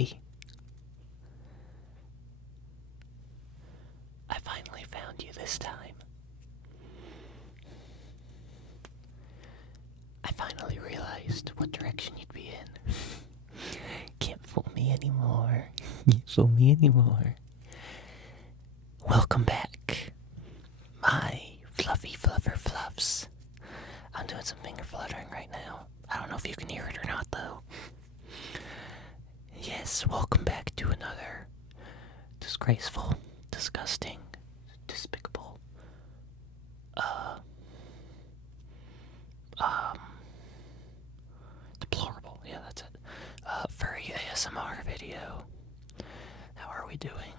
Furry. I finally found you this time. I finally realized what direction you'd be in. Can't fool me anymore. Can't fool me anymore. Welcome back, my fluffy fluffer fluffs. I'm doing some finger fluttering right now. I don't know if you can hear it or not, though. Yes, welcome back to another disgraceful, disgusting, despicable, deplorable, yeah, that's it, furry ASMR video. How are we doing,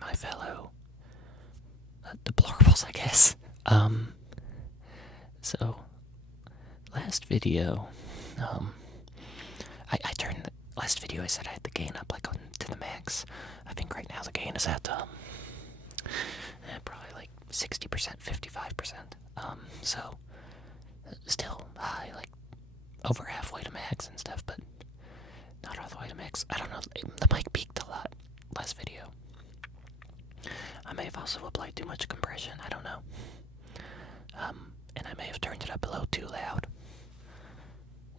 my fellow, deplorables, I guess? So, last video, I turned, last video I said I had the gain up, like, to the max. I think right now the gain is at, probably like 60%, 55%, so, still high, like, over halfway to max and stuff, but not all the way to max. I don't know, the mic peaked a lot last video. I may have also applied too much compression, I don't know. And I may have turned it up a little too loud.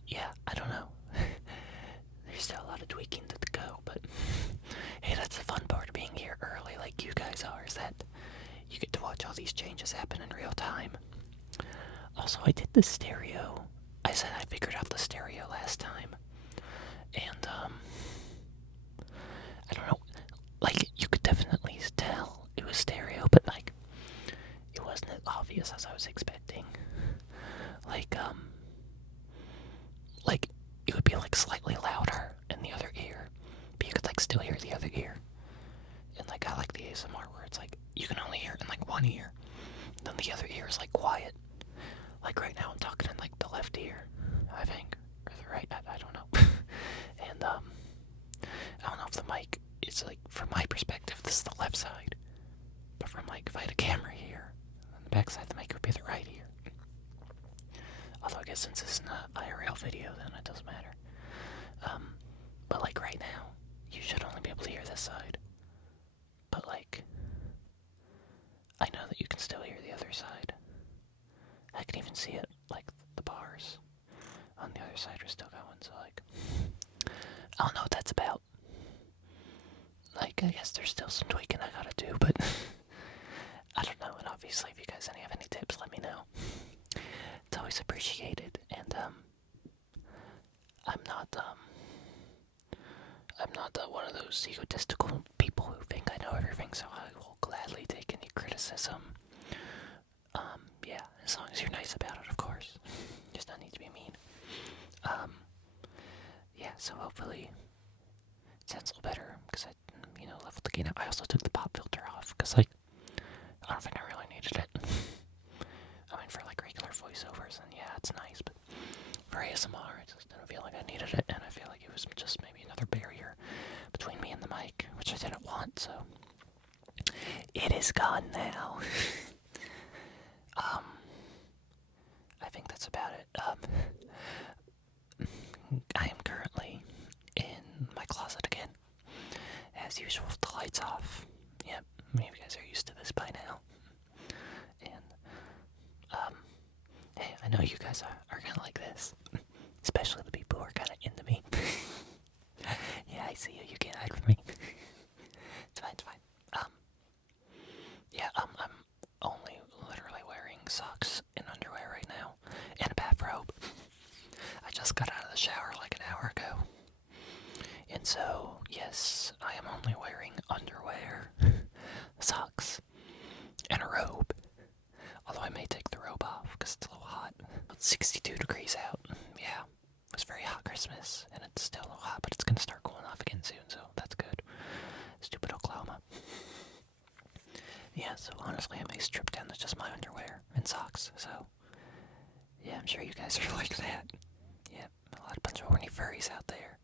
Yeah, I don't know. There's still a lot of tweaking to go, but hey, that's the fun part of being here early like you guys are, is that you get to watch all these changes happen in real time. Also, I did the stereo. I said I figured out the stereo last time. And, I don't know, like, you could definitely tell it was stereo, but, like, it wasn't as obvious as I was expecting. Like, it would be, like, slightly louder in the other ear, but you could, like, still hear the other ear. And, like, I like the ASMR where it's, like, you can only hear it in, like, one ear, then the other ear is, like, quiet. Like, right now I'm talking in, like, the left ear, I think, or the right, I don't know. And, I don't know if the mic is, like, from my perspective, this is the left side. But from, like, if I had a camera here, on the back side, the mic would be the right ear. Although I guess since it's an IRL video, then it doesn't matter. But, like, right now, you should only be able to hear this side. But, like, I know that you can still hear the other side. I can even see it, like, the bars on the other side are still going, so, like, I don't know what that's about. Like, I guess there's still some tweaking I gotta do, but I don't know, and obviously if you guys have any tips, let me know. It's always appreciated, and, I'm not one of those egotistical people who think I know everything, so I will gladly take any criticism. Yeah, as long as you're nice about it, of course. Just not need to be mean. Yeah, so hopefully it sounds a little better, because I, leveled the gain up. I also took the pop filter off, because, like, I don't think I really needed it. I mean, for, like, regular voiceovers, and yeah, it's nice, but for ASMR, I just didn't feel like I needed it, and I feel like it was just maybe another barrier between me and the mic, which I didn't want, so it is gone now. I think that's about it. I am currently in my closet again, as usual, with the lights off. Yep, maybe you guys are used to this by now. And, hey, I know you guys are gonna like this, especially the people who are kinda into me. Yeah, I see you, you can't hide from me. It's fine, it's fine. Yeah, I'm only literally wearing socks and underwear right now, and a bathrobe. I just got out of the shower like an hour ago. And so, yes, I am only wearing underwear, socks, and a robe. Although I may take the robe off, because it's a little hot. It's 62 degrees out. Yeah, it was very hot Christmas, and it's still a little hot, but it's going to start cooling off again soon, so that's good. Stupid Oklahoma. Yeah, so honestly, I may strip down to just my underwear and socks, so yeah, I'm sure you guys are like that. Yeah, a bunch of horny furries out there.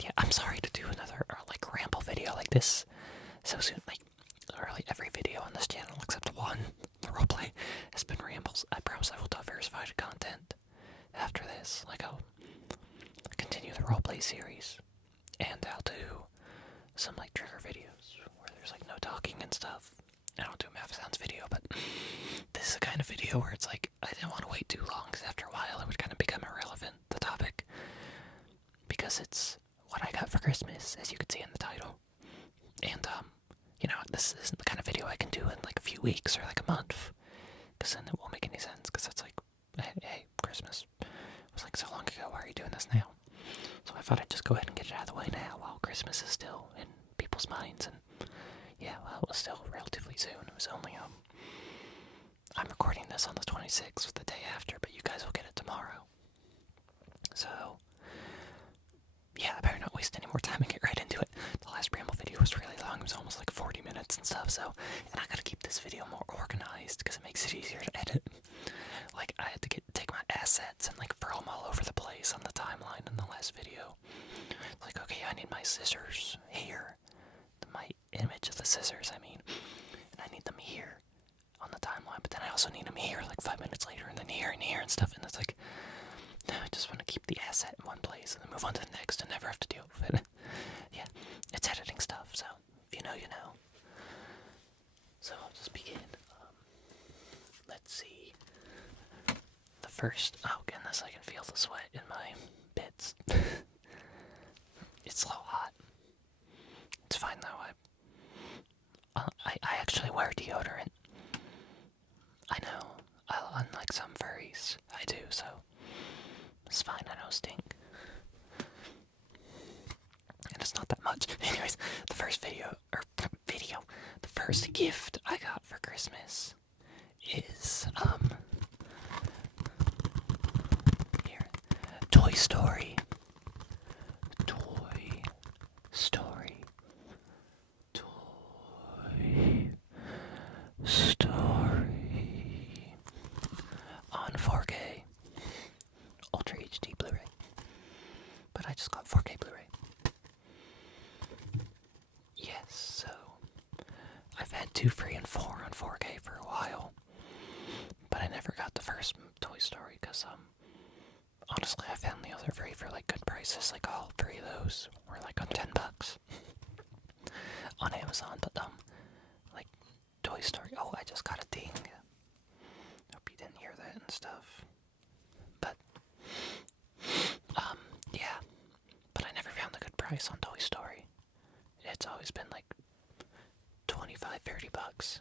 Yeah, I'm sorry to do another, like, ramble video like this so soon. Like, literally every video on this channel, except one, the roleplay, has been rambles. I promise I will do verified content after this. Like, I'll continue the roleplay series, and I'll do some like trigger videos where there's like no talking and stuff. I don't do mouth sounds video, but this is the kind of video where it's like I didn't want to wait too long, because after a while it would kind of become irrelevant, the topic, because it's what I got for Christmas, as you can see in the title. And you know, this isn't the kind of video I can do in like a few weeks or like a month, because then it won't make any sense, because it's like, hey, Christmas was like so long ago, why are you doing this now? So I thought I'd just go ahead and get it out of the way now while Christmas is still in people's minds. And yeah, well, it was still relatively soon. It was only, I'm recording this on the 26th, the day after, but you guys will get it tomorrow. So, yeah, I better not waste any more time and get right into it. The last ramble video was really long. It was almost like 40 minutes and stuff, so, and I gotta keep this video more organized, because it makes it easier to edit. Like, I had to take my assets and, like, throw them all over the place on the timeline in the last video. Like, okay, I need my scissors here. My image of the scissors, I mean. And I need them here on the timeline, but then I also need them here, like, 5 minutes later, and then here and here and stuff, and it's like, no, I just want to keep the asset in one place and then move on to the next and never have to deal with it. Yeah, it's editing stuff, so if you know, you know. So I'll just begin. Let's see. The first, oh goodness, I can feel the sweat in my bits. It's so hot. It's fine though, I actually wear deodorant. I know, unlike some furries, I do, so it's fine, I don't stink. And it's not that much. Anyways, the first the first gift I got for Christmas is, here, Toy Story. Toy Story. On 4K. Ultra HD Blu-ray. But I just got 4K Blu-ray. Yes, so I've had 2, 3, and 4 on 4K for a while. But I never got the first Toy Story, because, honestly, I found the other 3 for, like, good prices. Like, all 3 of those were, like, on $10 on Amazon. But, like, Toy Story, oh, I just got a ding. Hope you didn't hear that and stuff. But, yeah. But I never found a good price on Toy Story. It's always been, like, $25, $30.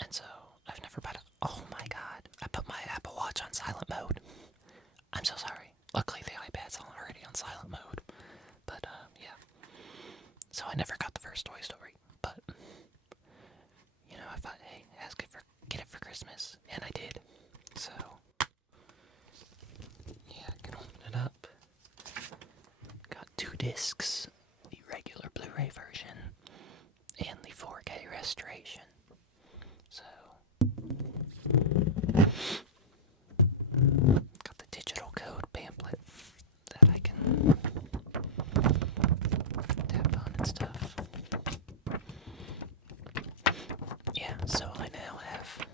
And so, I've never bought it. Oh my god, I put my Apple Watch on silent mode. I'm so sorry. Luckily the iPad's already on silent mode. But, yeah. So I never got the first Toy Story. But, you know, I thought, hey, get it for Christmas. And I did. So, yeah, I can open it up. Got 2 discs. The regular Blu-ray version. And the 4K restoration. So, got the digital code pamphlet that I can tap on and stuff. Yeah, so I now have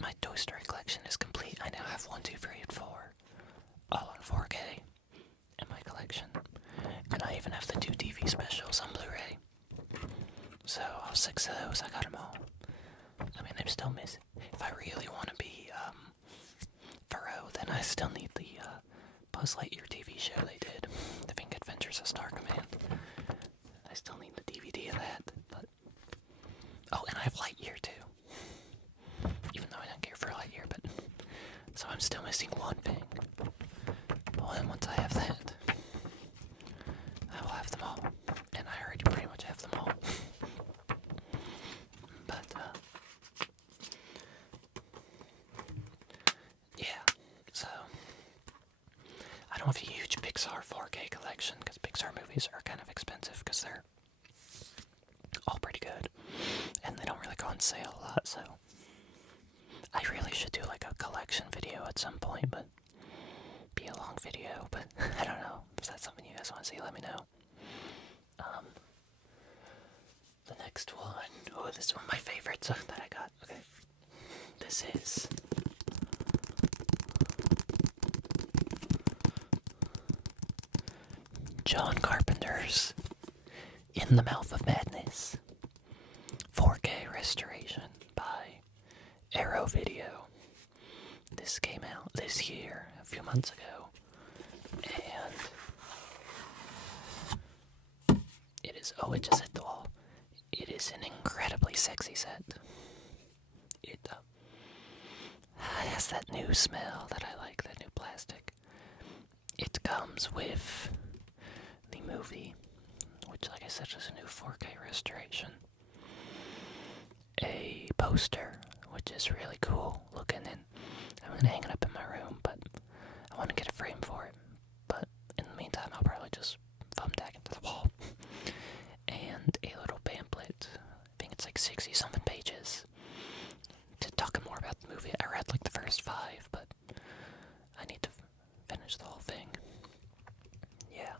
my Toy Story collection is complete. I now have 1, 2, 3, and 4 all on 4K in my collection. And I even have the 2 TV specials on Blu-ray. So, all 6 of those, I got them all. I mean, I'm still missing. If I really want to be, Furry, then I still need the, Buzz Lightyear TV show they did. The Vink Adventures of Star Command. I still need the DVD of that, but... Oh, and I have Lightyear, too. Even though I don't care for Lightyear, but... So I'm still missing one thing. Well, and once I have that, I will have them all. And I already pretty much have them all. But, yeah, so, I don't have a huge Pixar 4K collection, because Pixar movies are kind of expensive, because they're all pretty good, and they don't really go on sale a lot, so, I really should do, like, a collection video at some point, but, be a long video, but, I don't know, if that's something you guys want to see, let me know. The next one, oh, this is one of my favorites that I got, okay, this is John Carpenter's In the Mouth of Madness 4K restoration by Arrow Video. This came out this year, a few months ago, and it just hit the wall. It is an incredibly sexy set. It has that new smell that I like, that new plastic. It comes with the movie, which, like I said, is a new 4K restoration. A poster, which is really cool looking, and I'm going to hang it up in my room, but I want to get a frame for it. But in the meantime, I'll probably just thumbtack it to the wall. And a little pamphlet, I think it's like 60-something pages, to talk more about the movie. I read like the first 5, but I need to finish the whole thing. Yeah.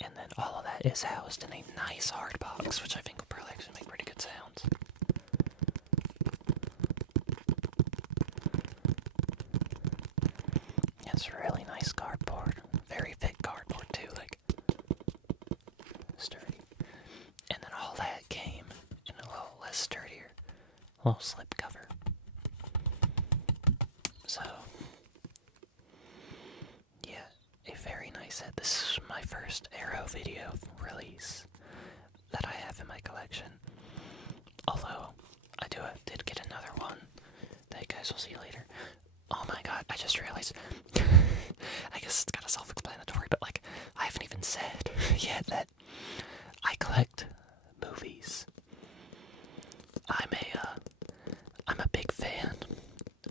And then all of that is housed in a nice hard box, which I think will probably actually make pretty good sounds. It's really nice cardboard. Very thick cardboard too, like sturdy. And then all that came in a little less sturdier, little slip cover. So, yeah, a very nice set. This is my first Arrow Video release that I have in my collection. Although, I did get another one that you guys will see later. Oh my god, I just realized, I guess it's kind of self-explanatory, but like, I haven't even said yet that I collect movies. I'm a big fan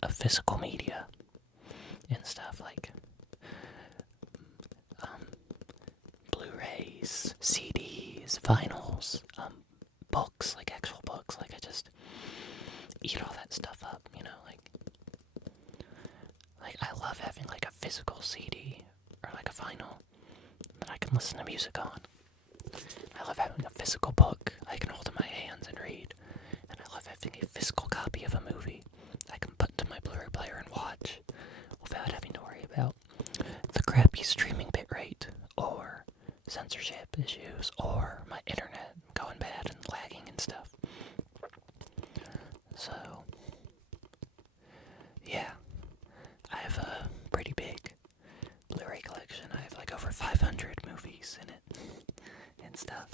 of physical media and stuff like Blu-rays, CDs, vinyls, books, like actual books. Like I just eat all that stuff up, you know, like I love having like a physical CD or like a vinyl that I can listen to music on. I love having a physical book I can hold in my hands and read. And I love having a physical copy of a movie I can put into my Blu-ray player and watch without having to worry about the crappy streaming bitrate or censorship issues or my internet going bad and lagging and stuff. So, yeah, I have a pretty big Blu-ray collection. I have like over 500 movies in it and stuff.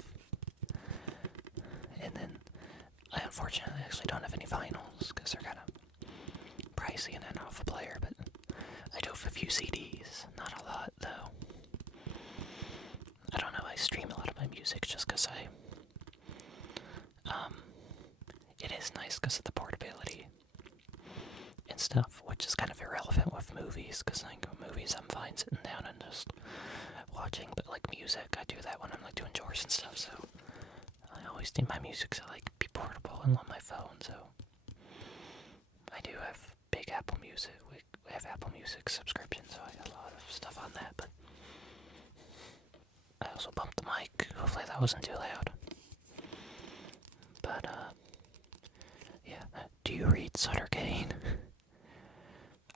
And then I unfortunately actually don't have any vinyls because they're kind of pricey and off a player, but I do have a few CDs. Not a lot, though. I don't know, I stream a lot of my music just because it is nice because of the portability and stuff, which is kind of irrelevant with movies, because I think with movies I'm fine sitting down and just watching, but like music, I do that when I'm like doing chores and stuff, so I always need my music to like be portable and on my phone, so I do have big Apple Music. We have Apple Music subscription, so I got a lot of stuff on that, but I also bumped the mic. Hopefully that wasn't too loud. But, yeah. Do you read Sutter Kane?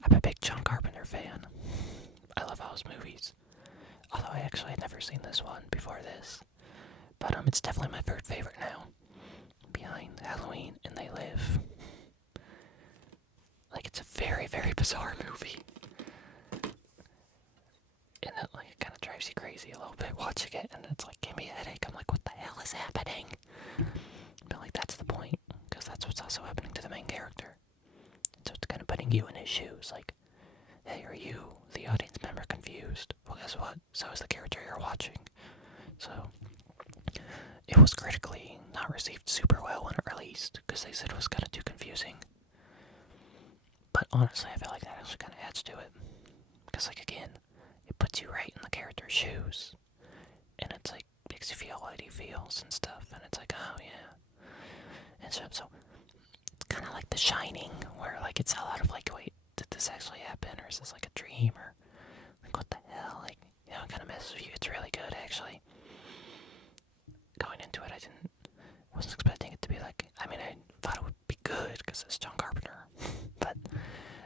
I'm a big John Carpenter fan. I love all his movies. Although I actually had never seen this one before this. But, it's definitely my third favorite now. Behind Halloween and They Live. Like, it's a very, very bizarre movie. And it, like, it kind of drives you crazy a little bit watching it, and it's like, give me a headache. I'm like, what the hell is happening? But, like, that's the point, because that's what's also happening to the main character. And so it's kind of putting you in his shoes, like, hey, are you, the audience member, confused? Well, guess what? So is the character you're watching. So, it was critically not received super well when it released, because they said it was kind of too confusing. But honestly, I feel like that actually kind of adds to it. Because, like, again, it puts you right in the character's shoes. And it's like, makes you feel what he feels and stuff. And it's like, oh, yeah. And so it's kind of like The Shining, where, like, it's a lot of, like, wait, did this actually happen? Or is this, like, a dream? Or, like, what the hell? Like, you know, it kind of messes with you. It's really good, actually. Going into it, wasn't expecting it to be like, I mean, I thought it would be good, because it's John Carpenter. But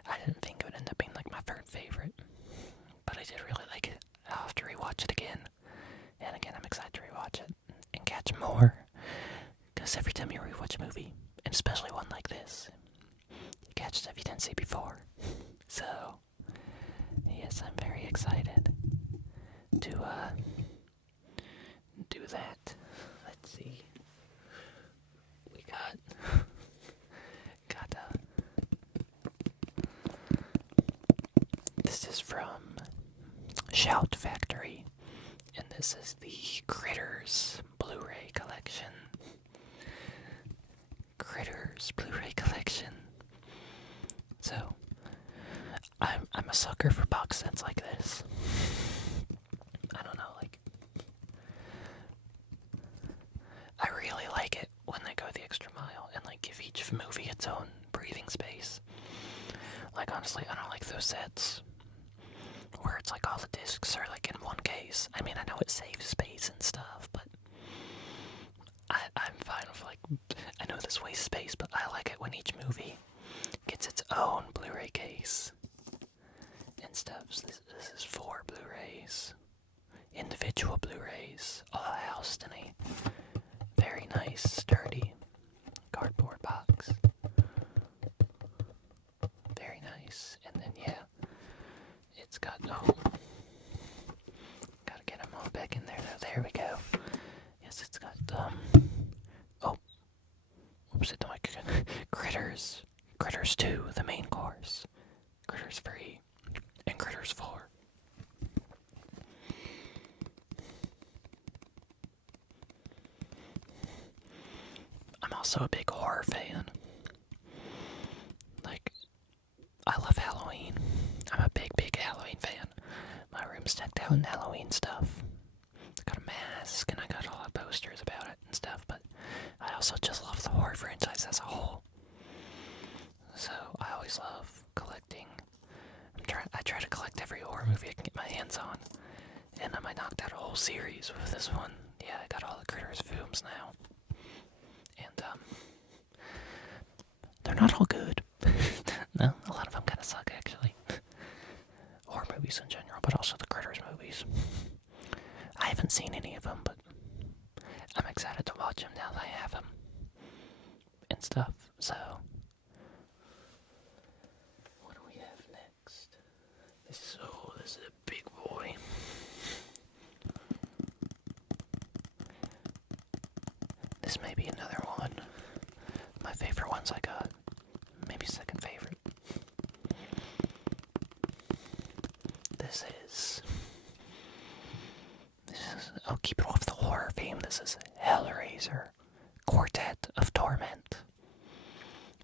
I didn't think it would end up being, like, my third favorite. but I did really like it. I'll have to rewatch it again. And again, I'm excited to rewatch it and catch more. Because every time you rewatch a movie, and especially one like this, you catch stuff you didn't see before. So, yes, I'm very excited to do that. Let's see. We got this is from Shout Factory, and this is the Critters Blu-ray collection. Critters Blu-ray collection. So, I'm a sucker for box sets like this. I don't know, like, I really like it when they go the extra mile and like give each movie its own breathing space. Like, honestly, I don't like those sets where it's like all the discs are like in one case. I mean, I know it saves space and stuff, but I'm fine with, like, I know this wastes space, but I like it when each movie gets its own Blu-ray case and stuff. So this is 4 Blu-rays, individual Blu-rays, all housed in a very nice, sturdy cardboard box. Very nice. And then, yeah, it's got, gotta get them all back in there now. There we go. Yes, it's got, Critters. Critters 2, the main course. Critters 3, and Critters 4. I'm also a big horror fan. Like, I love Halloween. I'm a big Halloween fan. My room's decked out in Halloween stuff. I got a mask, and I got all the posters about it and stuff, but I also just love the horror franchise as a whole. So, I always love collecting. I try to collect every horror movie I can get my hands on. And I knocked out a whole series with this one. Yeah, I got all the Critters films now. And, they're not all good. No, a lot of them kind of suck, actually. Horror movies in general, but also the Critters movies. I haven't seen any of them, but I'm excited to watch them now that I have them. And stuff, so. What do we have next? This is a big boy. This may be another one. My favorite ones I got. Maybe second favorite. This is, I'll keep it off the horror theme. This is Hellraiser, Quartet of Torment.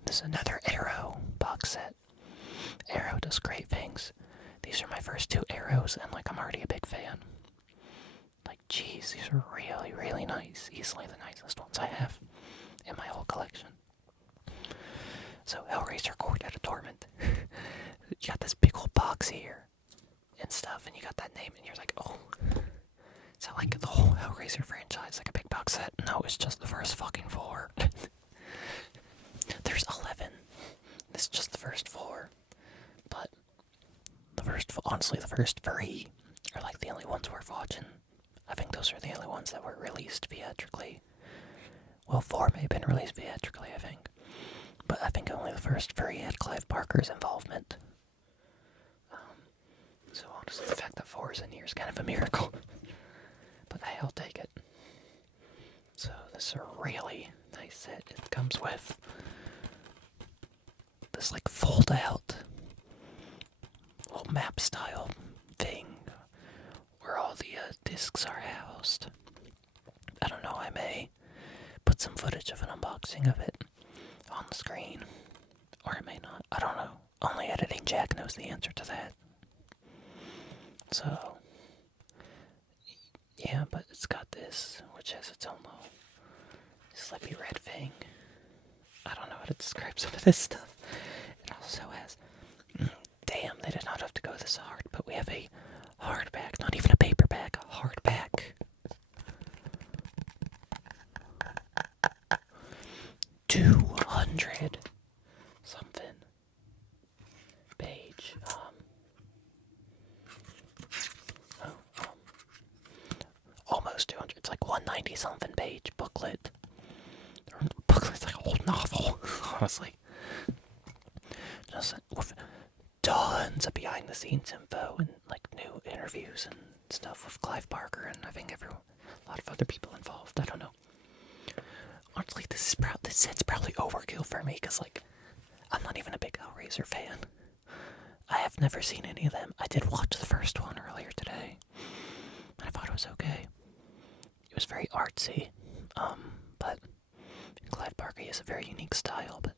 This is another Arrow box set. Arrow does great things. These are my first 2 Arrows, and like, I'm already a big fan. Like, geez, these are really, really nice. Easily the nicest ones I have in my whole collection. So, Hellraiser, Quartet of Torment. You got this big old box here and stuff, and you got that name, and you're like, oh. Is that like the whole Hellraiser franchise, like a big box set? No, it's just the first fucking 4. There's 11. This is just the first 4. But honestly, the first 3 are like the only ones worth watching. I think those are the only ones that were released theatrically. Well, 4 may have been released theatrically, I think. But I think only the first 3 had Clive Barker's involvement. So honestly, the fact that 4 is in here is kind of a miracle. But hey, I'll take it. So this is a really nice set. It comes with this like fold out little map style thing where all the discs are housed. I don't know, I may put some footage of an unboxing of it on the screen, or I may not. I don't know. Only Editing Jack knows the answer to that. So, yeah, but it's got this, which has its own little slippy red thing. I don't know how to describe some of this stuff. It also has, damn, they did not have to go this hard, but we have a hardback, not even a paperback, a hardback. 200 something page It's like 190 something page booklet. Booklet's like a whole novel, honestly. Just with tons of behind the scenes info and like new interviews and stuff with Clive Barker and I think a lot of other people involved. I don't know. Honestly, this set's probably overkill for me because like I'm not even a big Hellraiser fan. I have never seen any of them. I did watch the first one earlier today, and I thought it was okay. It was very artsy, but Clive Barker has a very unique style, but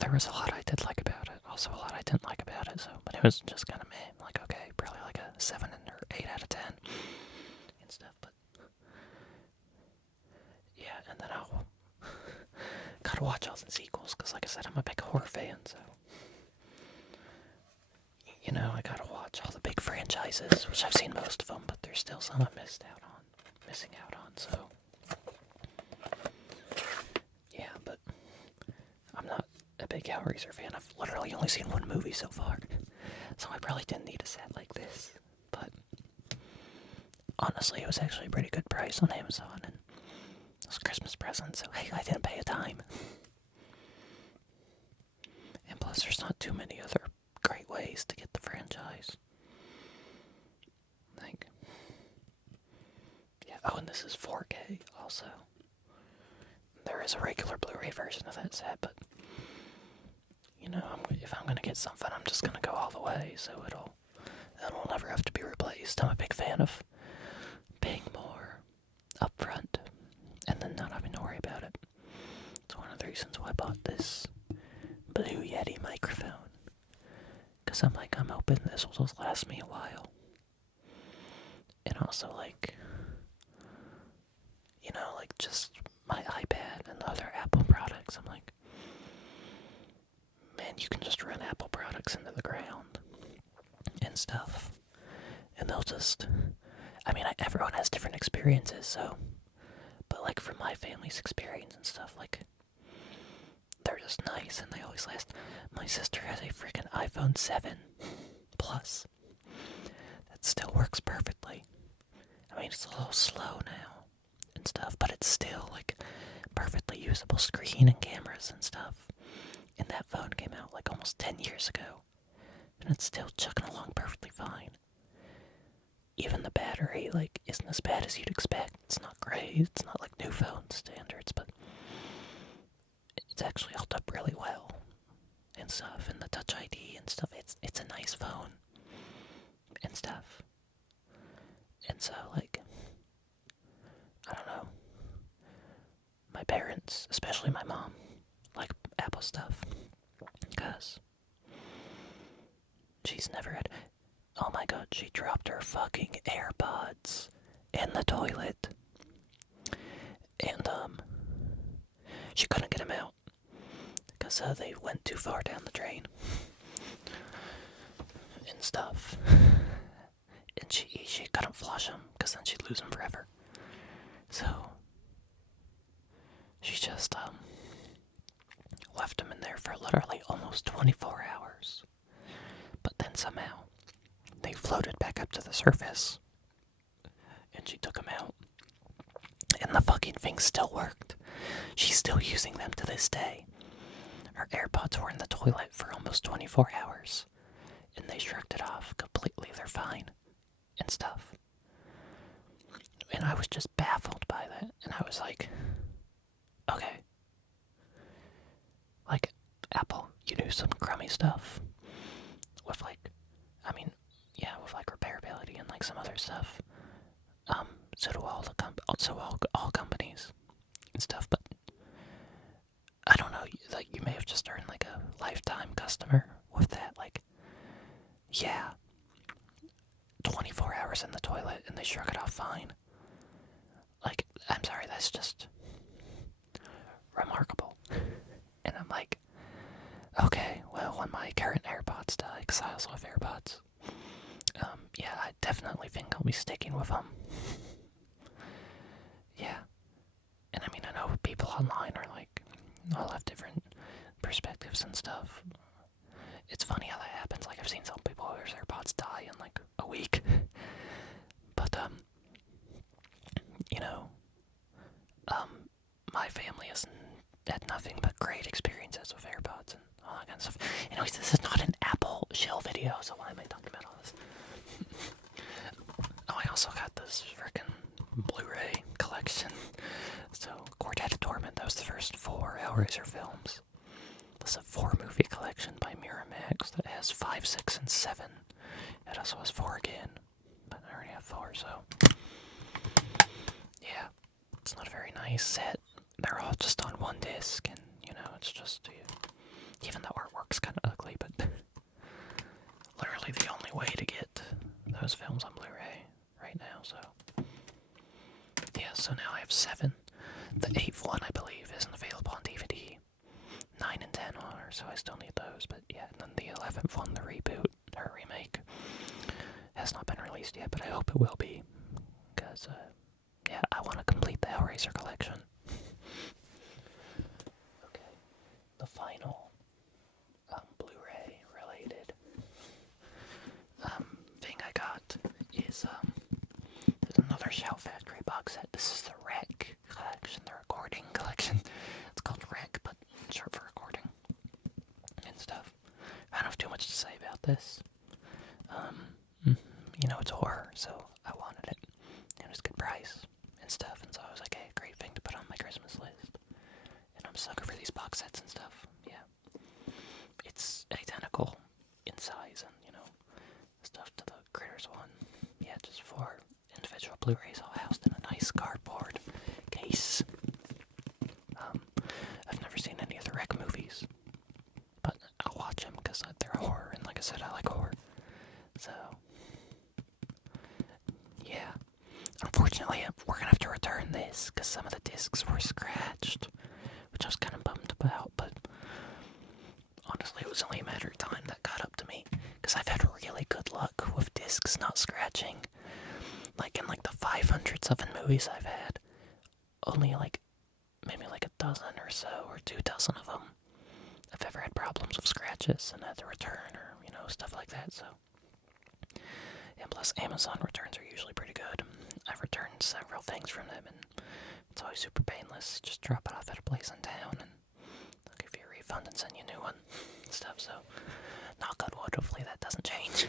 there was a lot I did like about it, also a lot I didn't like about it, but it was just kind of meh, like okay, probably like a 7 or 8 out of 10 and stuff, but yeah, and then I'll gotta watch all the sequels, because like I said, I'm a big horror fan, so you know, I gotta watch all the big franchises, which I've seen most of them, but there's still some I'm missing out on, so yeah, but I'm not a big Hellraiser fan. I've literally only seen one movie so far, so I probably didn't need a set like this, but honestly, it was actually a pretty good price on Amazon, and it was a Christmas present, so hey, I didn't pay a dime. And plus, there's not too many other great ways to get the franchise. Like, yeah, oh, and this is 4K also. There is a regular Blu-ray version of that set, but you know, if I'm gonna get something, I'm just gonna go all the way, so it'll never have to be replaced. I'm a big fan of paying more upfront and then not having to worry about it. It's one of the reasons why I bought this Blue Yeti microphone. Because I'm hoping this will just last me a while. And also, like, you know, like, just my iPad and other Apple products. I'm like, man, you can just run Apple products into the ground and stuff. And they'll just, I mean, everyone has different experiences, so, but, like, from my family's experience and stuff, like, they're just nice and they always last. My sister has a freaking iPhone 7 Plus that still works perfectly. I mean, it's a little slow now and stuff, but it's still like perfectly usable screen and cameras and stuff. And that phone came out like almost 10 years ago, and it's still chugging along perfectly fine. Even the battery, like, isn't as bad as you'd expect. It's not great. It's not like new phone standards, but it's actually held up really well and stuff, and the Touch ID and stuff, it's a nice phone and stuff. And so, like, I don't know, my parents, especially my mom, like Apple stuff, because she's never had, oh my god, she dropped her fucking AirPods in the toilet, and she couldn't get them out, because they went too far down the drain and stuff, and she couldn't flush them, because then she'd lose them forever. So she just left them in there for literally almost 24 hours, but then somehow they floated back up to the surface, and she took them out, and the fucking thing still worked. She's still using them to this day. Her AirPods were in the toilet for almost 24 hours, and they shrugged it off completely. They're fine and stuff. And I was just baffled by that, and I was like, okay, like, Apple, you do some crummy stuff with, like, I mean, yeah, with, like, repairability and, like, some other stuff. So do all companies and stuff, but I don't know, like, you may have just earned, like, a lifetime customer with that, like, yeah, 24 hours in the toilet and they shrug it off fine. Like, I'm sorry, that's just remarkable. And I'm like, okay, well, when my current AirPods die, because I also have AirPods, yeah, I definitely think I'll be sticking with them. Yeah. And I mean, I know people online are like, all have different perspectives and stuff. It's funny how that happens. Like, I've seen some people whose AirPods die in like a week. But, had nothing but great experiences with AirPods and all that kind of stuff. Anyways, this is not an Apple shill video, so why am I talking about all this? Oh, I also got this freaking Blu-ray collection. So, Quartet of Torment, that was the first 4 Hellraiser films. This is a 4-movie collection by Miramax that has 5, 6, and 7. It also has 4 again, but I already have 4, so... yeah, it's not a very nice set. They're all just on one disc, and, you know, it's just... even the artwork's kind of ugly, but... literally the only way to get those films on Blu-ray right now, so... yeah, so now I have 7. The 8th one, I believe, isn't available on DVD. 9 and 10 are, so I still need those, but yeah, and then the 11th one, the reboot, or remake, has not been released yet, but I hope it will be, because, yeah, I want to complete the Hellraiser collection. Okay, the final, Blu-ray related, thing I got is, there's another Shout Factory box set. This is the Rec collection, the recording collection. It's called Rec, but short for recording and stuff. I don't have too much to say about this. You know, it's horror, so I wanted it. It was a good price and stuff, and so I was like, hey, great thing to put on my Christmas list. And I'm a sucker for these box sets and stuff, yeah. It's identical in size and, you know, stuff to the Critters one. Yeah, just 4 individual Blu-rays all housed in a nice cardboard case. I've never seen any of the Rec movies, but I'll watch them because they're horror, and like I said, I like horror. So, yeah. Unfortunately, we're gonna have to return this because some of the discs were scratched, which I was kind of bummed about, but honestly, it was only a matter of time that got up to me because I've had really good luck with discs not scratching. Like in like the 507 movies I've had, only like maybe like a dozen or so, or 2 dozen of them, I've ever had problems with scratches and had to return, or, you know, stuff like that, so. And plus, Amazon returns are usually pretty good. I've returned several things from them, and it's always super painless. Just drop it off at a place in town, and they'll give you a refund and send you a new one, and stuff, so. Knock on wood, hopefully that doesn't change.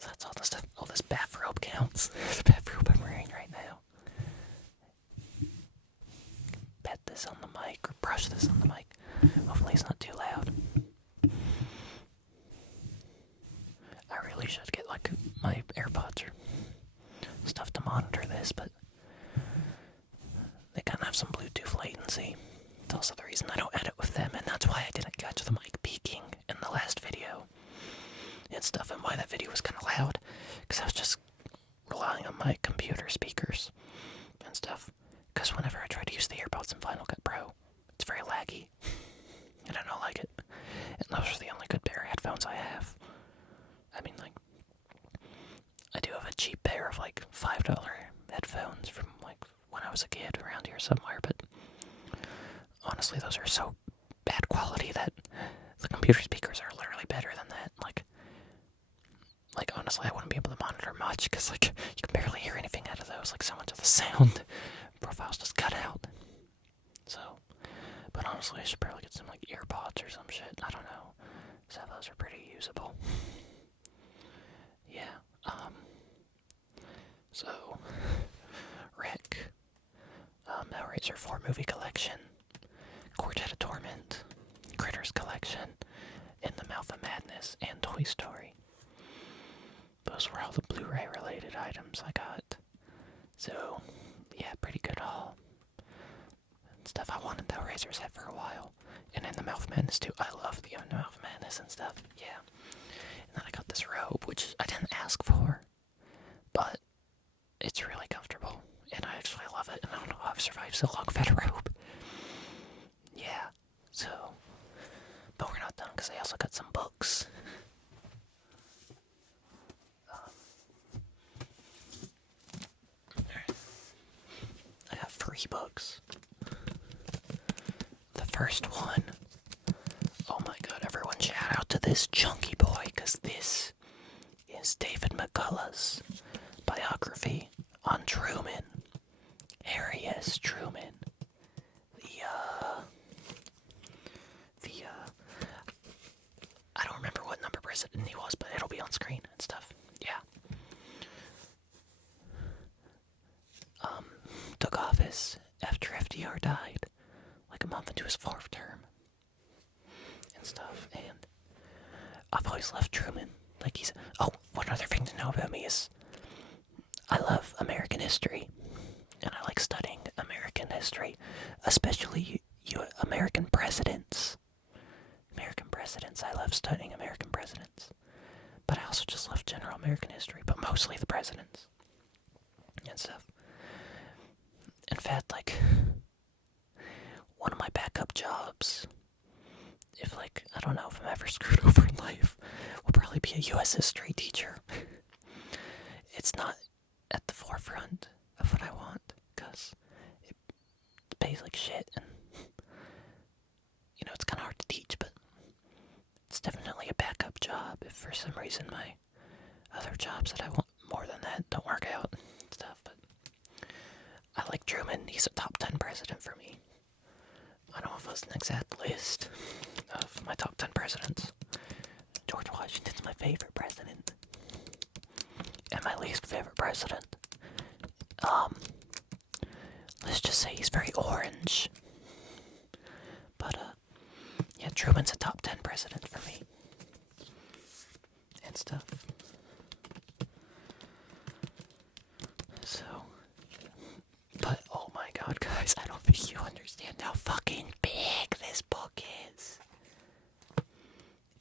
So that's all the stuff, all this bathrobe counts. The bathrobe I'm wearing right now. Pet this on the mic, or brush this on the mic. Hopefully it's not too loud. I really should get, like, my AirPods or stuff to monitor this, but they kind of have some Bluetooth latency. It's also the reason I don't edit with them, and that's why I didn't catch the mic peaking in the last video and stuff, and why that video was kind of loud, because I was just relying on my computer speakers and stuff, because whenever I try to use the AirPods in Final Cut Pro, it's very laggy, and I don't like it, and those are the only good pair of headphones I have. I mean, like, I do have a cheap pair of, like, $5 headphones from, like, when I was a kid around here somewhere, but honestly, those are so bad quality that the computer speakers are literally better than that. Like honestly, I wouldn't be able to monitor much, because, like, you can barely hear anything out of those. Like, so much of the sound profile's just cut out. So, but honestly, I should probably get some, like, earpods or some shit. I don't know. So those are pretty usable. Yeah, so, Rec, Hellraiser 4 movie collection, Quartet of Torment, Critters collection, In the Mouth of Madness, and Toy Story. Those were all the Blu-ray related items I got. So, yeah, pretty good haul. Stuff I wanted the Hellraiser's head for a while. And In the Mouth of Madness too. I love the In the Mouth of Madness and stuff, yeah. And then I got this robe, which I didn't ask for, but it's really comfortable, and I actually love it, and I don't know how I've survived so long without a robe. Yeah, so, but we're not done, because I also got some books. I got 3 books. The first one, oh my god, everyone shout out to this chunky boy, because this is David McCullough's biography on Truman, Harry S. Truman. on screen and stuff. Yeah. Took office after FDR died, like a month into his 4th term and stuff. And I've always loved Truman. Like he's. Oh, one other thing to know about me is I love American history, and I like studying American history, especially American presidents. American presidents. I love studying American presidents. But I also just love general American history, but mostly the presidents and stuff. In fact, like, one of my backup jobs, if, like, I don't know if I'm ever screwed over in life, will probably be a U.S. history teacher. It's not at the forefront of what I want, because it pays like shit, and, you know, it's kind of hard to teach, but it's definitely a backup job if for some reason my other jobs that I want more than that don't work out and stuff. But I like Truman. He's a top 10 president for me. I don't know if it was an exact list of my top 10 presidents. George Washington's my favorite president. And my least favorite president. Let's just say he's very orange. But, yeah, Truman's a top 10 president for me. And stuff. So, but oh my god, guys, I don't think you understand how fucking big this book is.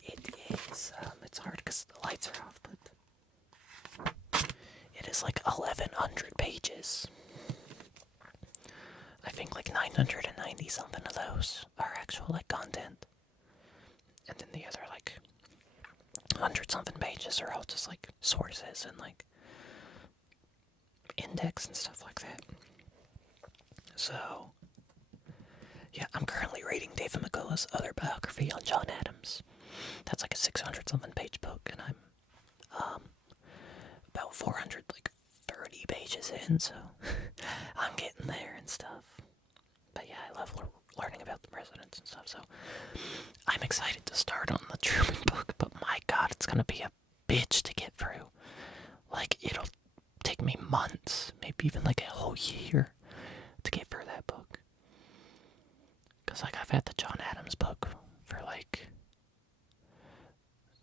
It is, it's hard because the lights are off, but it is like 1,100 pages. I think like 990 something of those are actual like content. And then the other like 100 something pages are all just like sources and like index and stuff like that. So, yeah, I'm currently reading David McCullough's other biography on John Adams. That's like a 600 something page book, and I'm about 430 pages in, so I'm getting there and stuff. But yeah, I love learning about the presidents and stuff, so I'm excited to start on the Truman book, but my god, it's gonna be a bitch to get through. Like, it'll take me months, maybe even like a whole year to get through that book. Because, like, I've had the John Adams book for like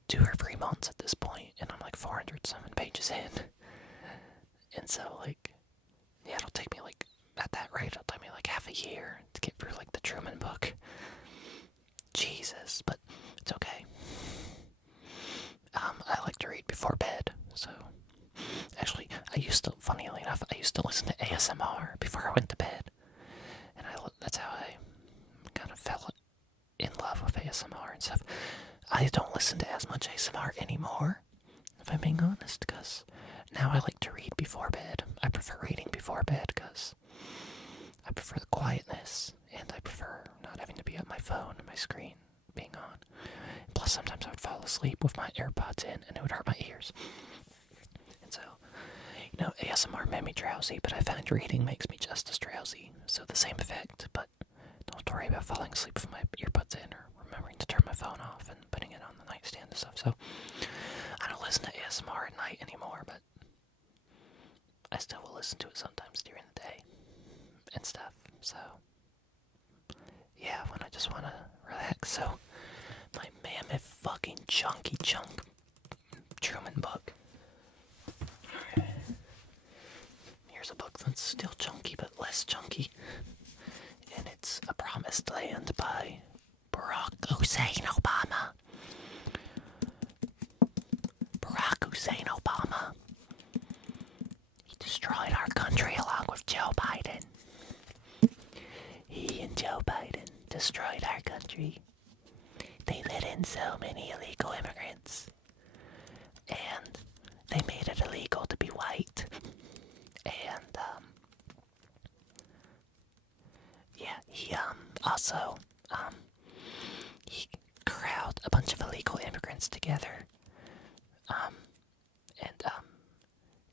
2 or 3 months at this point, and I'm like 407 pages in. And so, like, yeah, it'll take me like, at that rate, it'll take me like half a year to get through like the Truman book. Jesus, but it's okay. I like to read before bed, so actually, funnily enough, I used to listen to ASMR before I went to bed, and that's how I kind of fell in love with ASMR and stuff. I don't listen to as much ASMR anymore, if I'm being honest, because now I like to read before bed. I prefer reading before bed, because I prefer the quietness, and I prefer not having to be at my phone and my screen being on. Plus, sometimes I would fall asleep with my AirPods in, and it would hurt my ears. And so, you know, ASMR made me drowsy, but I find reading makes me just as drowsy. So the same effect, but don't have to worry about falling asleep with my earbuds in, or remembering to turn my phone off and putting it on the nightstand and stuff. So, I don't listen to ASMR at night anymore, but I still will listen to it sometimes during the day and stuff. So, yeah, when I just want to relax. So, my mammoth fucking chunky chunk Truman book. Here's a book that's still chunky but less chunky. And it's A Promised Land by Barack Hussein Obama. Barack Hussein Obama. He destroyed our country along with Joe Biden. He and Joe Biden destroyed our country. They let in so many illegal immigrants. And they made it illegal to be white. And, yeah, he, also, he corralled a bunch of illegal immigrants together.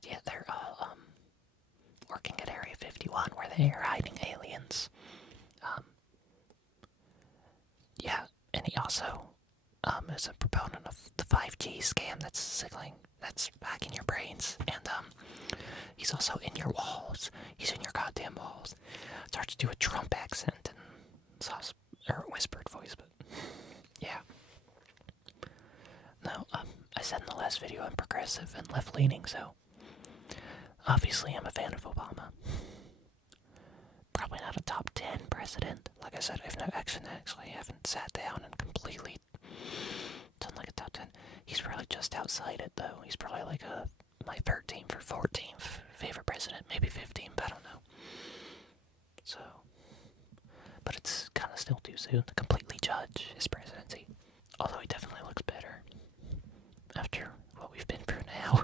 Yeah, they're all, working at Area 51 where they are hiding aliens. Yeah, and he also is a proponent of the 5G scam that's hacking your brains, and he's also in your walls. He's in your goddamn walls. Starts to do a Trump accent and soft or whispered voice, but yeah. No, I said in the last video I'm progressive and left-leaning, so obviously I'm a fan of Obama. Probably not a top 10 president. Like I said, I've actually haven't sat down and completely done like a top 10. He's probably just outside it, though. He's probably like my 13th or 14th favorite president, maybe 15th, I don't know. So, but it's kind of still too soon to completely judge his presidency. Although he definitely looks better after what we've been through now.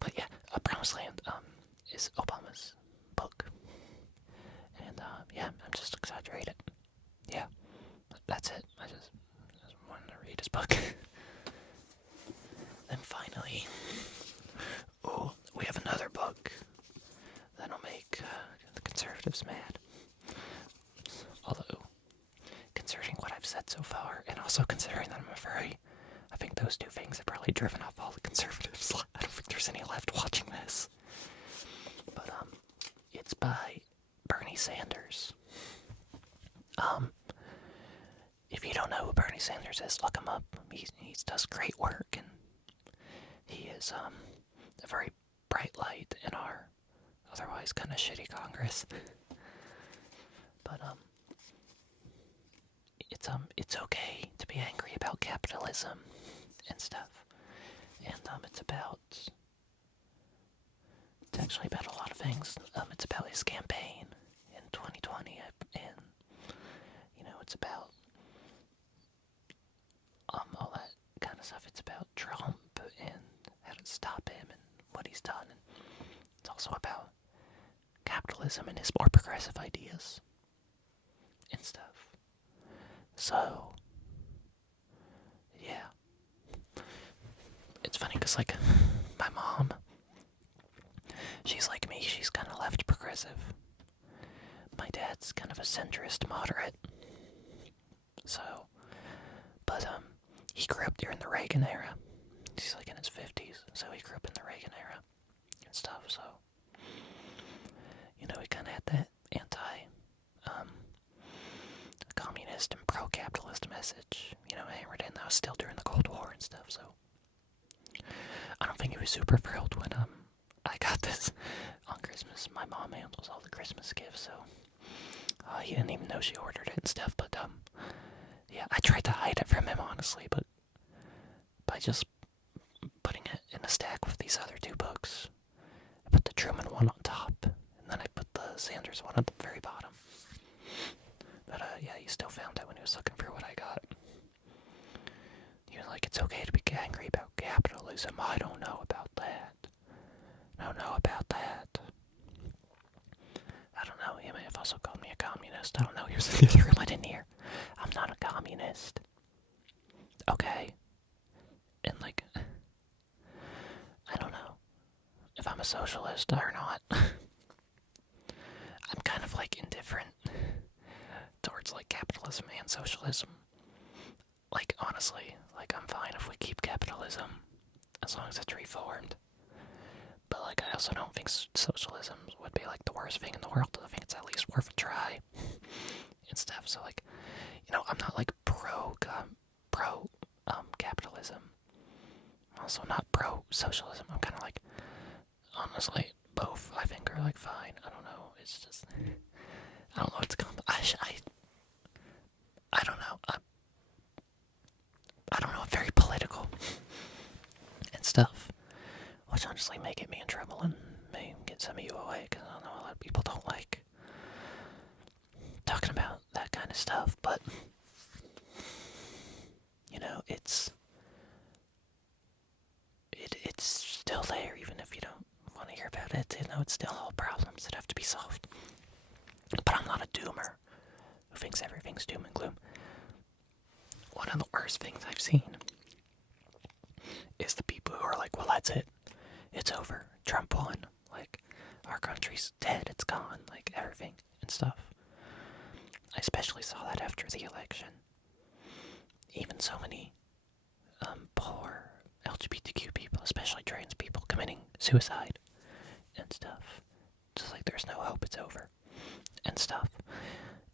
But yeah, A Promised Land is Obama's book. And yeah, I'm just excited to read it. Yeah, that's it. I just wanted to read his book. Then finally, we have another book that'll make the conservatives mad. Although, considering what I've said so far, and also considering that I'm a furry, I think those two things have probably driven off all the conservatives. I don't think there's any left watching this. But it's by Bernie Sanders. If you don't know who Bernie Sanders is, look him up. He does great work, and he is a very bright light in our otherwise kind of shitty Congress. But it's okay to be angry about capitalism and stuff, and it's actually about a lot of things. It's about his campaign in 2020, and it's about all that kind of stuff. It's about Trump and how to stop him and what he's done, and it's also about capitalism and his more progressive ideas and stuff. So, yeah. It's funny because, like, my mom, she's like me, she's kind of left progressive. My dad's kind of a centrist moderate. So, but, he grew up during the Reagan era. He's like in his 50s, so he grew up in the Reagan era and stuff, so, he kind of had that communist and pro-capitalist message, hammered in. That was still during the Cold War and stuff, so I don't think he was super thrilled when I got this on Christmas. My mom handles all the Christmas gifts, so he didn't even know she ordered it and stuff, but yeah, I tried to hide it from him, honestly, but by just putting it in a stack with these other two books, I put the Truman one on top, and then I put the Sanders one at the very bottom. But yeah, he still found it when he was looking for what I got. He was like, it's okay to be angry about capitalism. I don't know about that. I don't know about that. I don't know, he may have also called me a communist. I don't know, he was in the other room, I didn't hear. I'm not a communist. Okay. And like, I don't know if I'm a socialist or not. I'm kind of like indifferent towards like capitalism and socialism. Like, honestly, like, I'm fine if we keep capitalism as long as it's reformed. But like, I also don't think socialism would be like the worst thing in the world. I think it's at least worth a try and stuff. So like, I'm not like pro capitalism. I'm also not pro socialism. I'm kind of like, honestly, both I think are like fine. I don't know. It's just, I don't know. It's I don't know. I don't know. I'm very political and stuff, which honestly may get me in trouble and may get some of you away, because I know a lot of people don't like talking about that kind of stuff, but it's still there, even if you don't want to hear about it. It's still all problems that have to be solved. But I'm not a doomer who thinks everything's doom and gloom. One of the worst things I've seen is the people who are like, well, that's it. It's over. Trump won. Like, our country's dead. It's gone. Like, everything and stuff. I especially saw that after the election. Even so many suicide and stuff. Just like there's no hope, it's over and stuff.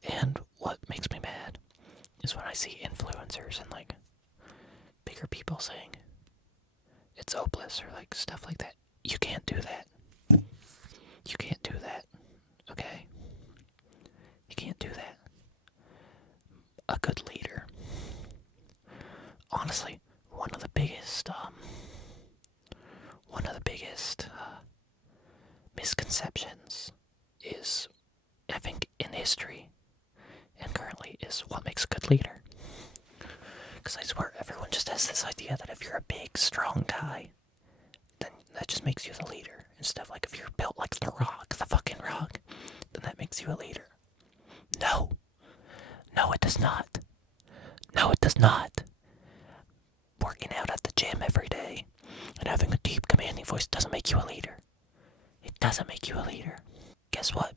And what makes me mad is when I see influencers and like bigger people saying it's hopeless or like stuff like that. You can't do that. You can't do that. Okay? You can't do that. A good leader. Honestly, one of the biggest misconceptions is, I think, in history and currently, is what makes a good leader. Because I swear everyone just has this idea that if you're a big, strong guy, then that just makes you the leader. And stuff like if you're built like the Rock, the fucking Rock, then that makes you a leader. No. No, it does not. No, it does not. Working out at the gym every day and having a deep, commanding voice doesn't make you a leader. It doesn't make you a leader. Guess what?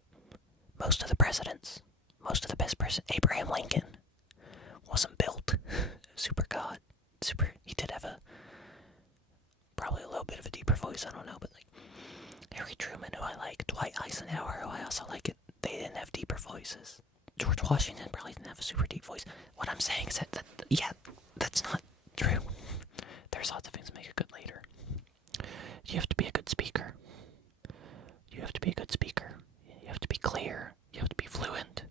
Most of the presidents, most of the best presidents, Abraham Lincoln wasn't built super god. He did have probably a little bit of a deeper voice, I don't know, but like Harry Truman, who I like, Dwight Eisenhower, who I also like, they didn't have deeper voices. George Washington probably didn't have a super deep voice. What I'm saying is that that's not true. There's lots of things that make a good leader. You have to be a good speaker. You have to be a good speaker. You have to be clear. You have to be fluent.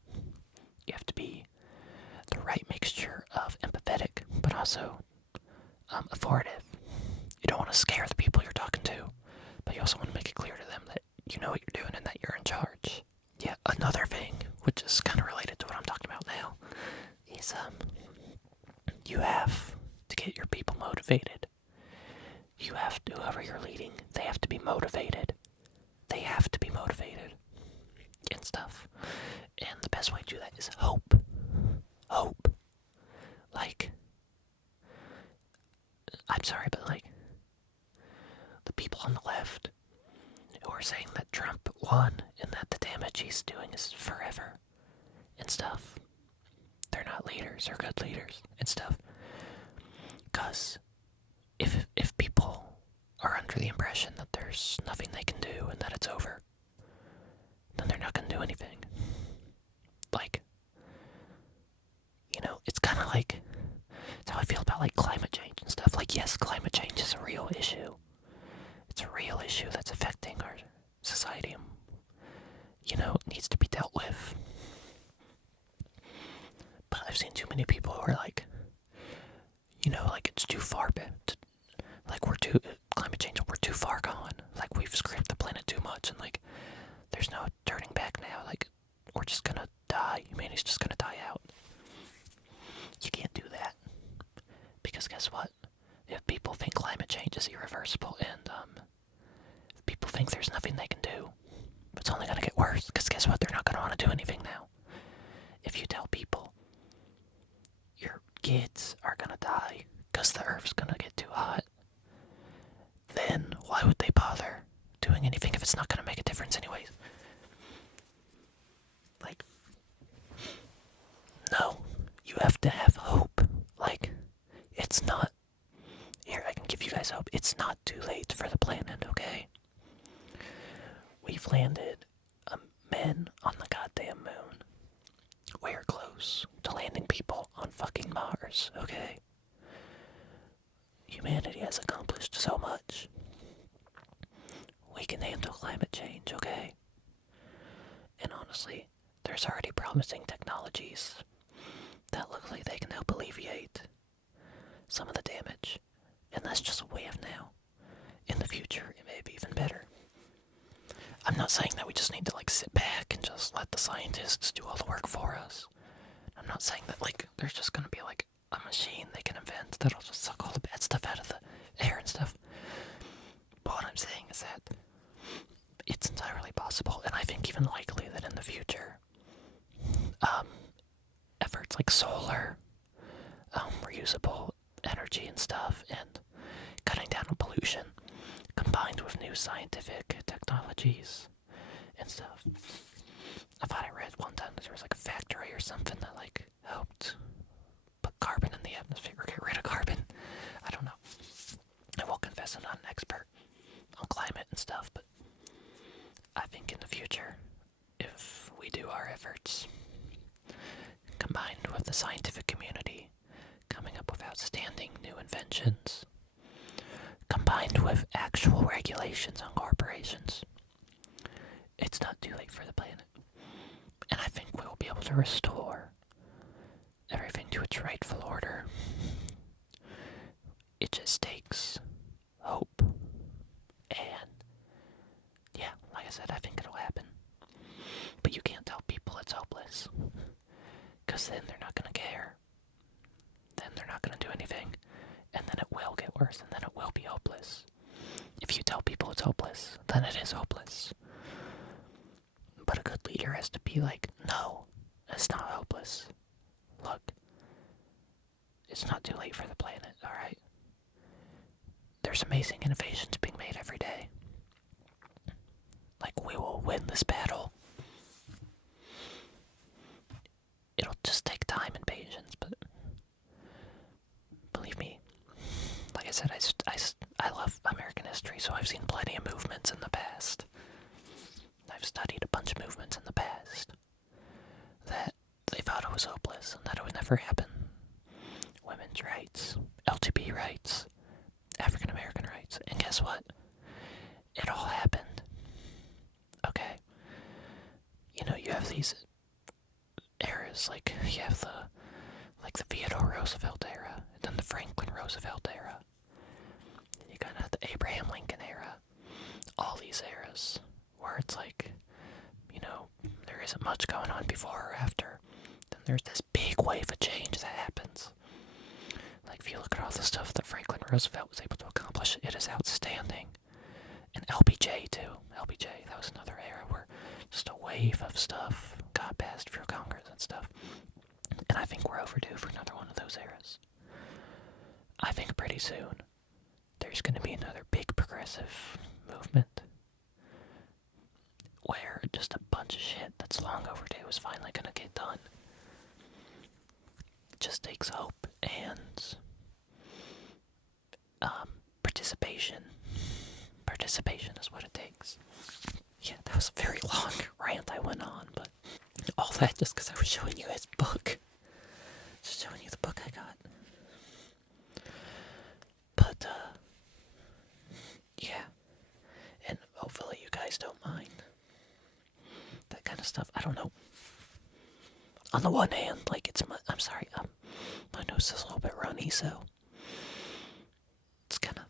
You have to be the right mixture of empathetic, but also authoritative. You don't want to scare the people you're talking to, but you also want to make it clear to them that you know what you're doing and that you're in charge. Yeah, another thing, which is kind of related to what I'm talking about now, is you have to get your people motivated. You have to, whoever you're leading, they have to be motivated. They have to be motivated and stuff. And the best way to do that is hope. Hope. Like, I'm sorry, but like, the people on the left who are saying that Trump won and that the damage he's doing is forever and stuff, they're not leaders or good leaders and stuff. Because if people are under the impression that there's nothing they can do and that it's over, then they're not going to do anything. Like, you know, it's kind of like, it's how I feel about like climate change and stuff. Like, yes, climate change is a real issue. It's a real issue that's affecting our society and, you know, it needs to be dealt with. But I've seen too many people who are like, you know, like it's too far like climate change, we're too far gone. Like we've scraped the planet too much and like there's no turning back now. Like we're just gonna die. Humanity's just gonna die out. You can't do that. Because guess what? If people think climate change is irreversible and if people think there's nothing they can do, it's only gonna get worse. Because guess what? They're not gonna want to do anything now. If you tell people your kids are gonna die because the Earth's gonna get too hot, then why would they bother doing anything if it's not gonna make a difference anyways? Like, no, you have to have hope. Like, it's not, here, I can give you guys hope. It's not too late for the planet, okay? We've landed men on the goddamn moon. We're close to landing people on fucking Mars, okay? Humanity has accomplished so much. We can handle climate change, okay? And honestly, there's already promising technologies that look like they can help alleviate some of the damage. And that's just what we have now. In the future, it may be even better. I'm not saying that we just need to like sit back and just let the scientists do all the work for us. I'm not saying that like there's just gonna be like a machine they can invent that'll just suck all the bad stuff out of the air and stuff. But what I'm saying is that it's entirely possible, and I think even likely that in the future, efforts like solar, reusable energy and stuff, and cutting down on pollution, combined with new scientific technologies and stuff. I thought I read one time that there was like a factory or something that like helped put carbon in the atmosphere or get rid of carbon. I don't know. I will confess I'm not an expert on climate and think in the future, if we do our efforts, combined with the scientific community coming up with outstanding new inventions, combined with actual regulations on corporations, it's not too late for the planet. And I think we'll be able to restore everything to its rightful order. It just takes hope. And yeah, like I said, I think it'll happen. But you can't tell people it's hopeless, because then they're not going to care. Then they're not going to do anything. And then it will get worse, and then it will be hopeless. If you tell people it's hopeless, then it is hopeless. But a good leader has to be like, no, it's not hopeless. Look, it's not too late for the planet, alright? There's amazing innovations being made every day. Like, we will win this battle. It'll just take time and patience, but believe me, like I said, I love American history, so I've seen plenty of movements in the past. I've studied a bunch of movements in the past that they thought it was hopeless and that it would never happen. Women's rights, LGBT rights, African American rights, and guess what? It all happened. Okay? You know, you have these eras, like, you have the Theodore Roosevelt era, and then the Franklin Roosevelt era. You kind of have the Abraham Lincoln era. All these eras where it's like, you know, there isn't much going on before or after. Then there's this big wave of change that happens. Like, if you look at all the stuff that Franklin Roosevelt was able to accomplish, it is outstanding. And LBJ, too. LBJ, that was another era where just a wave of stuff got passed through Congress and stuff. And I think we're overdue for another one of those eras. I think pretty soon there's going to be another big progressive movement where just a bunch of shit that's long overdue is finally going to get done. It just takes hope and participation. Participation is what it takes. Yeah, that was a very long rant I went on, but all that just because I was showing you his book. Just showing you the book I got. But, yeah. And hopefully you guys don't mind that kind of stuff. I don't know. On the one hand, like, I'm sorry, my nose is a little bit runny, so it's kind of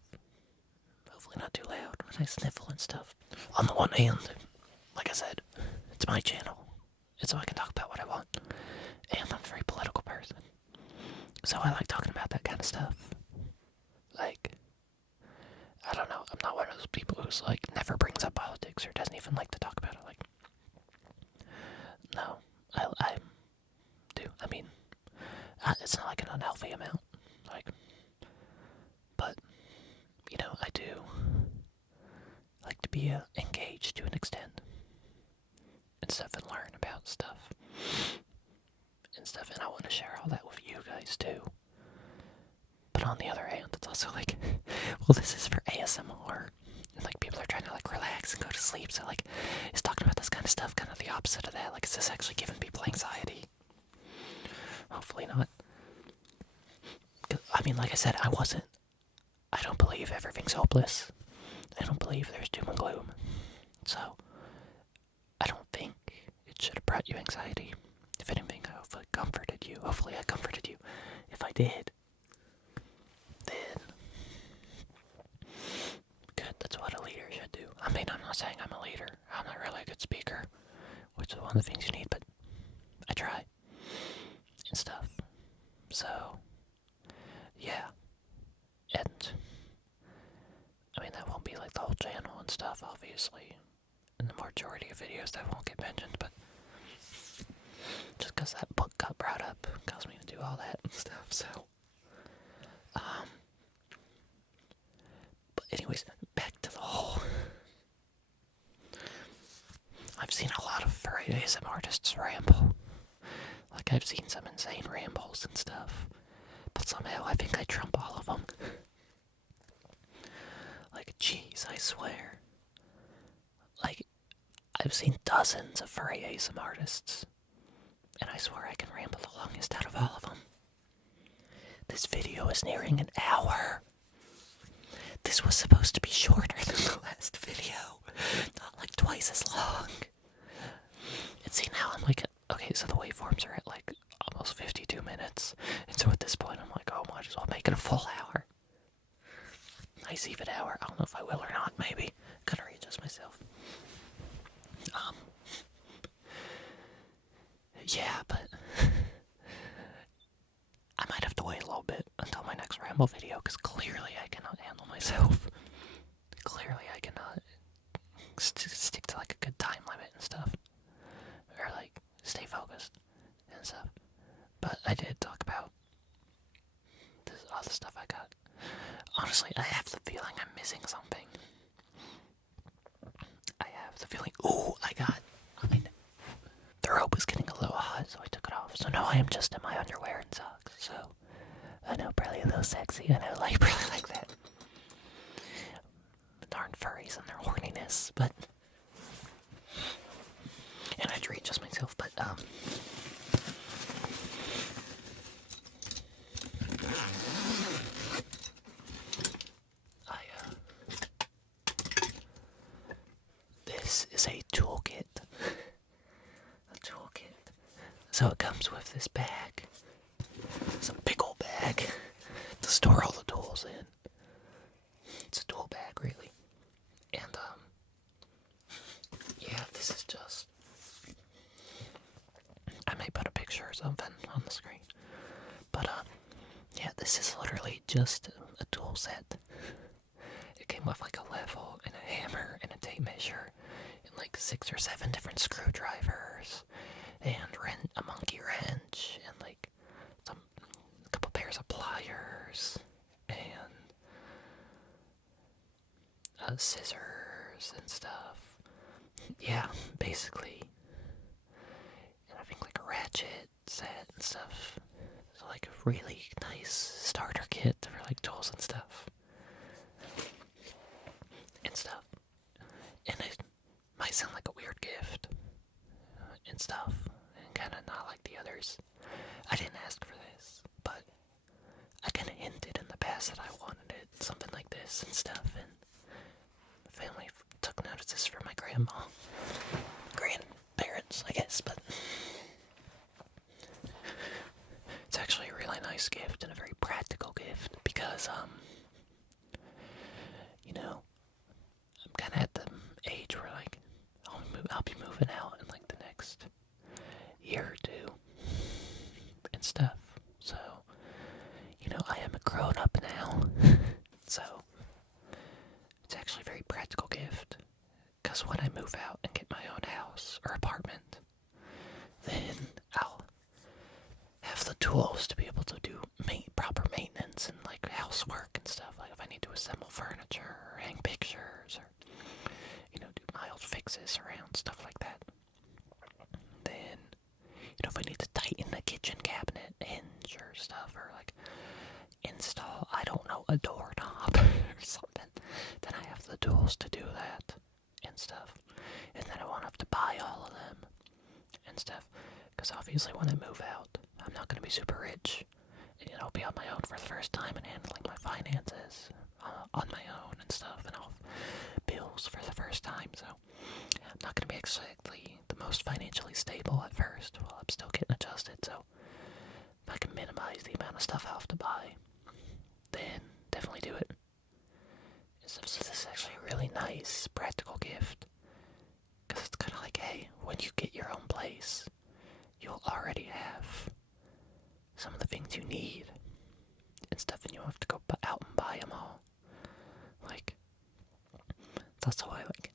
hopefully not too loud when I sniffle and stuff. On the one hand, like I said, it's my channel. It's so I can talk about what I want. And I'm a very political person. So I like talking about that kind of stuff. Like, I don't know, I'm not one of those people who's like never brings up politics or doesn't even like to talk about it. Like, no, I do. I mean, it's not like an unhealthy amount. Like, but, you know, I do like to be engaged to an extent and stuff and learn about stuff and stuff, and I want to share all that with you guys too. But on the other hand, it's also like, well, this is for ASMR, and like people are trying to like relax and go to sleep, so like, is talking about this kind of stuff kind of the opposite of that? Like, is this actually giving people anxiety? Hopefully not. I mean, like I said, I don't believe everything's hopeless. I don't believe there's doom and gloom. So, I don't think it should have brought you anxiety. If anything, I hopefully comforted you. Hopefully I comforted you. If I did, then good, that's what a leader should do. I mean, I'm not saying I'm a leader. I'm not really a good speaker, which is one of the things you need, but I try. And stuff. So, yeah. And, I mean, that won't be like the whole channel and stuff, obviously. In the majority of videos that won't get mentioned, but just because that book got brought up caused me to do all that and stuff, so. But anyways, back to the whole. I've seen a lot of furry ASM artists ramble. Like, I've seen some insane rambles and stuff. But somehow I think I trump all of them. Like, jeez, I swear. Like, I've seen dozens of furry ASMR artists, and I swear I can ramble the longest out of all of them. This video is nearing an hour. This was supposed to be shorter than the last video, not like twice as long. And see, now I'm like, okay, so the waveforms are at like almost 52 minutes, and so at this point I'm like, oh, might as well make it a full hour. Nice even hour. I don't know if I will or not, maybe. Gotta readjust myself. Yeah, but I might have to wait a little bit until my next ramble video, because clearly I cannot handle myself. Clearly I cannot stick to like a good time limit and stuff. Or like, stay focused and stuff. But I did talk about all the stuff I got. Honestly, I have the feeling I'm missing something. I have the feeling, the rope was getting a little hot, so I took it off. So now I am just in my underwear and socks. So I know, probably a little sexy. I know, like, probably like that. Darn furries and their horniness, but. And I had to readjust myself, but, this is a toolkit. So it comes with this bag. It's a big old bag to store all the tools in. It's a tool bag, really. And, yeah, this is just... I may put a picture or something on the screen. But, yeah, this is literally just a tool set. It came with, like, a level and a hammer and a tape measure and, like, 6 or 7 different screwdrivers. And a monkey wrench, and like a couple pairs of pliers, and scissors and stuff. Yeah, basically. And I think like a ratchet set and stuff. So like a really nice starter kit for like tools and stuff. And it might sound like a weird gift and stuff, and kind of not like the others. I didn't ask for this, but I kind of hinted in the past that I wanted it, something like this and stuff, and the family took notice for my grandparents, I guess, but it's actually a really nice gift and a very practical gift, because, you know, I'm kind of at the age where, like, I'll be moving out in, like, the next year or two and stuff. So, you know, I am a grown-up now. So, it's actually a very practical gift. Because when I move out and get my own house or apartment, then I'll have the tools to be able to do proper maintenance and, like, housework and stuff. Like, if I need to assemble furniture or hang pictures or, you know, do mild fixes around, stuff like that. Then, you know, if I need to tighten a kitchen cabinet hinge or stuff, or, like, install, I don't know, a doorknob or something, then I have the tools to do that and stuff. And then I won't have to buy all of them and stuff. Because obviously when I move out, I'm not going to be super rich. And I'll be on my own for the first time and handling my finances on my own and stuff, and I'll have bills for the first time, so I'm not going to be exactly the most financially stable at first while I'm still getting adjusted. So if I can minimize the amount of stuff I have to buy, then definitely do it. So this is actually a really nice practical gift, because it's kind of like, hey, when you get your own place, you'll already have some of the things you need and stuff, and you don't have to go out and buy them all. Like, that's how I, like,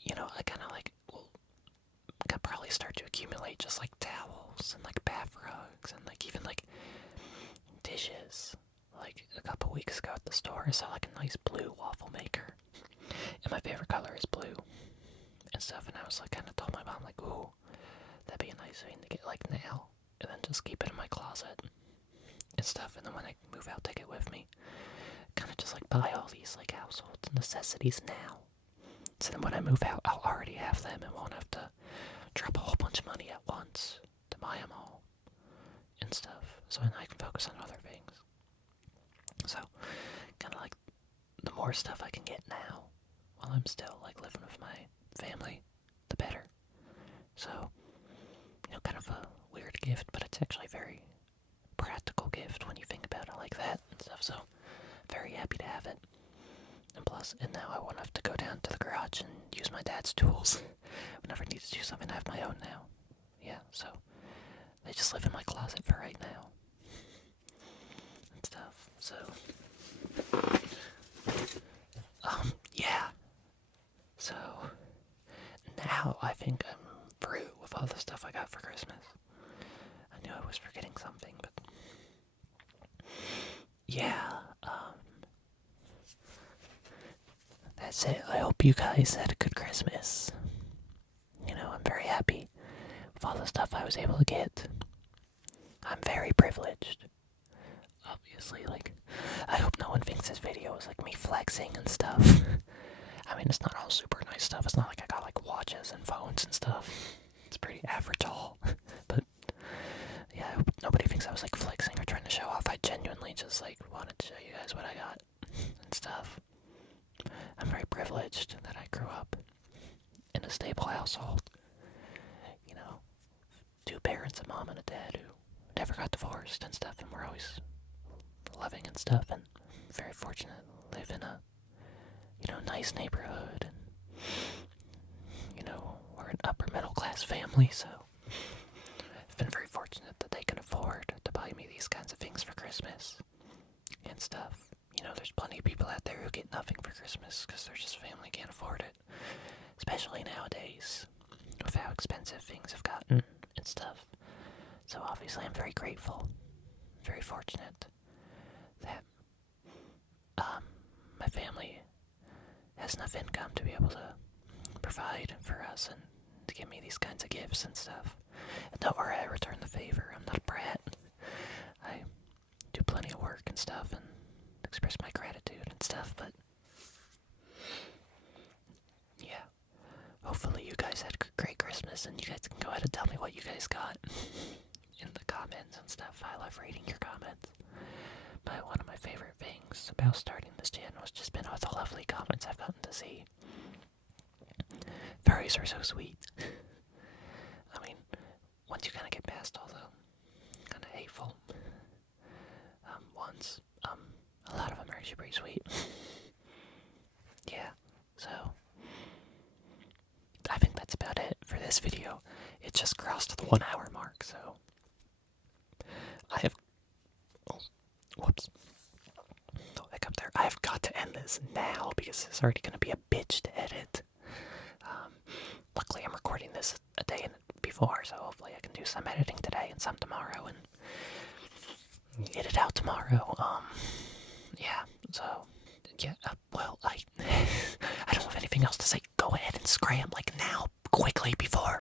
you know, I kind of, like, well, I could probably start to accumulate just, like, towels and, like, bath rugs and, like, even, like, dishes. Like, a couple weeks ago at the store, I saw, like, a nice blue waffle maker, and my favorite color is blue and stuff, and I was, like, kind of told my mom, like, ooh, that'd be a nice thing to get, like, now, and then just keep it in my closet and stuff, and then when I move out, take it with me. Kind of just, like, buy all these, like, household necessities now, so then when I move move out, I'll already have them and won't have to drop a whole bunch of money at once to buy them all and stuff. So then I can focus on other things. So, kind of like, the more stuff I can get now, while I'm still, like, living with my family, the better. So, kind of a weird gift, but it's actually a very practical gift when you think about it like that and stuff. So, very happy to have it. And plus, and now I won't have to go down to the garage and use my dad's tools. Whenever I need to do something, I have my own now. Yeah, so they just live in my closet for right now. And stuff, so. Yeah. So, now I think I'm through with all the stuff I got for Christmas. I knew I was forgetting something, but. Yeah, that's it. I hope you guys had a good Christmas. I'm very happy with all the stuff I was able to get. I'm very privileged. Obviously, I hope no one thinks this video is like me flexing and stuff. I mean, it's not all super nice stuff. It's not like I got watches and phones and stuff. It's pretty average all. But yeah, I hope nobody thinks I was flexing or trying to show off. I genuinely just wanted to show you guys what I got and stuff. I'm very privileged that I grew up in a stable household. 2 parents, a mom and a dad who never got divorced and stuff, and we're always loving and stuff, and very fortunate to live in a, nice neighborhood, and, we're an upper middle class family, so I've been very fortunate that they can afford to buy me these kinds of things for Christmas and stuff. There's plenty of people out there who get nothing for Christmas because their just family can't afford it, especially nowadays with how expensive things have gotten and stuff. So obviously I'm very grateful, very fortunate that my family has enough income to be able to provide for us and to give me these kinds of gifts and stuff. And don't worry, I return the favor. I'm not a brat. I do plenty of work and stuff and express my gratitude and stuff, but yeah. Hopefully you guys had a great Christmas, and you guys can go ahead and tell me what you guys got in the comments and stuff. I love reading your comments. But one of my favorite things about starting this channel has just been all the lovely comments I've gotten to see. Furries are so sweet. I mean, once you kind of get past all the kind of hateful ones, a lot of them are actually pretty sweet. Yeah, so I think that's about it for this video. It just crossed the 1 hour mark, so I have, whoops, up there. I have got to end this now because it's already going to be a bitch to edit. Luckily I'm recording this a day before, so hopefully I can do some editing today and some tomorrow and get it out tomorrow. Yeah, so, yeah, well, I don't have anything else to say. Go ahead and scram, now, quickly, before